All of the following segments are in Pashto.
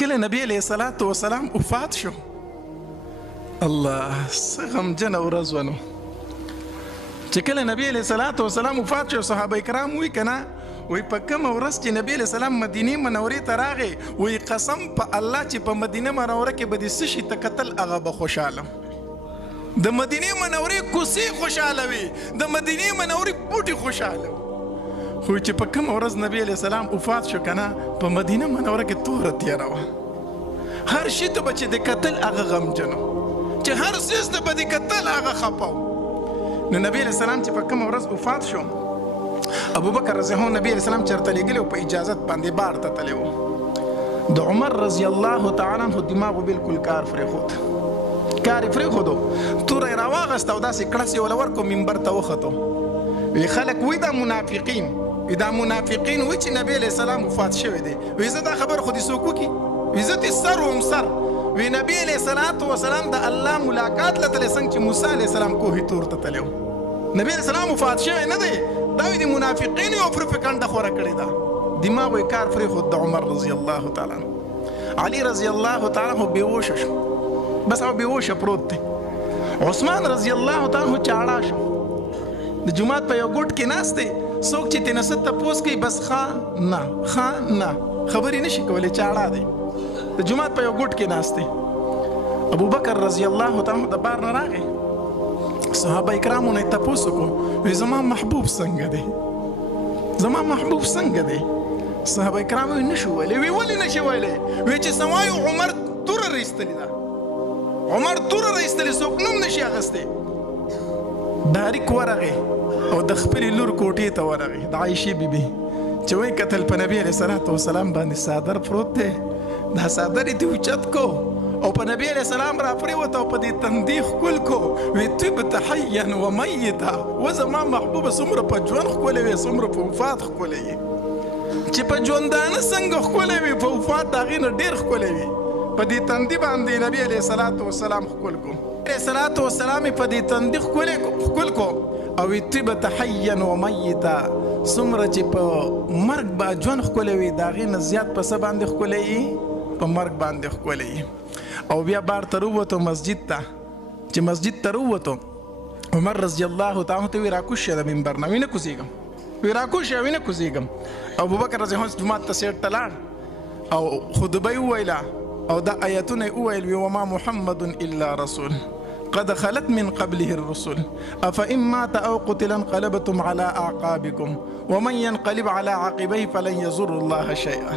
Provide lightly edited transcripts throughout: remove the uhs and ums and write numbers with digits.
کله نبی علیه الصلاة والسلام وفات شو، الله څه غمجنه ورځ ونه چې کله نبی علیه الصلاة والسلام وفات شو. صحابه کرام وی کنه وی په کومه ورځ چې نبی علیه السلام مدینې منورې ته راغی، وی قسم په الله چې په مدینه منوره کې به د څه شي ته کتل هغه به خوشحاله. د مدینې منورې کوڅې خوشحاله وي، د مدینې منورې بوټي خوشحاله وي. خو چې په کومه ورځ نبی علیه السلام وفات شو کنه، په مدینه منوره کې توره تیاره وه. هر شي ته به چې د کتل هغه غمجن و، چې هر څیز ته به د کتل هغه خفه و. نو نبی علیه السلام چې په کومه ورځ وفات شو، ابوبکر رضی الله عنه نبی علیه السلام چېرته لېږلی و، په اجازت باندې بار ته تللی و. د عمر رضی الله تعالی عنه دماغو بالکل کار پرېښود، کار یې پرېښودو، توره یې راواغسته او داسې کړس یې وله ورکړو، منبر ته وختو. وی خلک وی دا منافقین، وی دا منافقین وی چې نبی علیه السلام وفات شوی دی. وی زه دا خبر خو دې څوک وکړي، وی زه دې سر وم سر. وی نبی علیه الصلاة والسلام د الله ملاقات له تللی، څنګه چې موسی علیه السلام کوهي تور ته تللی و. نبی علیه السلام وفات شوی نه دی، دا وی د منافقینو یو پروپاګانډه خوره کړې ده. دماغ یې کار پرېښود د عمر رضی الله تعالی عنه. علي رضی الله تعالی عنه بېهوشه شو، بس هغه بېهوشه پروت دی. عثمان رضی الله تعالی عنه چاړه شو، د جومات په یو ګوټ کې ناست دی، څوک چې ترې نه څه تپوس کوي بس ښه نه ښه نه، خبرې نشي کولی، چاړه دی، د جومات په یو ګوټ کې ناست دی. ابوبکر رضی الله تعالی عنه د بار نه راغی، صحابه کرامو نه یې تپوس وکړو، وی زما محبوب څنګه دی، زما محبوب څنګه دی؟ صحابه کرامو یې نشو ویلی. وی ولې نشي ویلی؟ وی چې څه وایو عمر توره رایستلې ده، عمر توره رایستلې، څوک نوم نشي اخیستی. ډاریک ورغی او د خپلې لور کوټې ته ورغی، د عایشې بیبي، چې وایي کتل په نبي علیه الصلاة والسلام باندې څادر پروت دی، دا څادر یې دې اوچت کو او په نبی علیه السلام را پرېوته او په دې تندي ښکل کو. وی طبت حیا و میتا، و زما محبوبه څومره په ژوند ښکلې وې، څومره په وفات ښکلې وې، چې په ژوندانه څنګه ښکلې وې، په وفات د هغې نه ډېر ښکلې وې. په دې تندي باندې نبی علیه الصلاة والسلام ښکل کو، علیه الصلاة والسلام یې په دې تندي ښکل کو او وی طبت حیا و میتا، څومره چې په مرګ به ژوند ښکلی وي، د هغې نه زیات په څه باندې ښکلی وي؟ په مرګ باندې ښکلی وي. او بیا بار ته راووتو مسجد ته، چې مسجد ته راووتو، عمر رضی الله تعالی ته وی راکوز شه د منبر نه، وی نه کوزېږم، وی راکوز شه، وی نه کوزېږم. ابوبکر رضی الله عنه جومات ته سیټ ته لاړ او خطبه یې وویله او دا آیتونه یې وویل، وی وما محمد الا رسول قد خلت من قبله الرسل افإن مات او قتل انقلبتم على اعقابكم ومن ينقلب على عقبيه فلن يضر الله شيئا.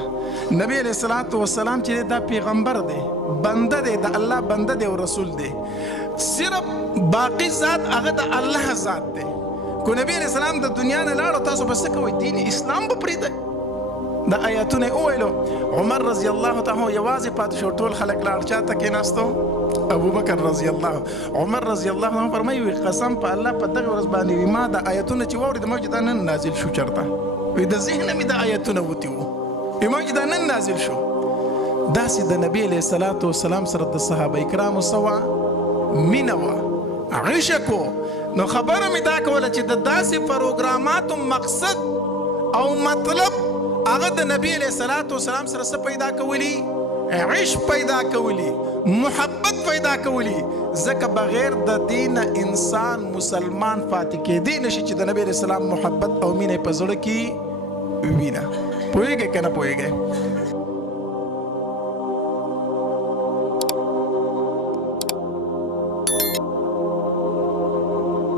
نبی علیہ الصلوۃ والسلام چې دا پیغمبر دی، بنده دی، د الله بنده دی او رسول دی، صرف باقی ذات هغه د الله ذات دی. کو نبی علیہ السلام د دنیا نه لاړو، تاسو به څه کوئ؟ دین اسلام به پرېږدئ. دا آیتونه یې وویلو. عمر رضی الله تعالی یوازې پاتې شو، ټول خلک لاړ، چا ته کېناستو؟ ابوبکر رضی الله. عمر رضی الله عنه فرمایي وی قسم په الله په دغه ورځ باندې وی ما د آیتونه چې واورېدم ما چې دا نن نازل شو، چېرته وی د ذهنه مې د آیتونه وتي وو، وی ما چې دا نن نازل شو. داسې د نبی علیه الصلاة والسلام سره د صحابه کرامو څه وه؟ مینه وه، عشق و. نو خبره مې دا کوله چې د داسې پروګراماتو مقصد او مطلب هغه د نبی علیه الصلاة والسلام سره څه پیدا کولی؟ عشق پیدا کولی، محبت پیدا کولی. ځکه بغیر د دین انسان مسلمان پاتې کېدی نشي چې د نبی علیه السلام محبت او مینه په زړه کې وینه. پوهېږئ که نه پوهېږئ؟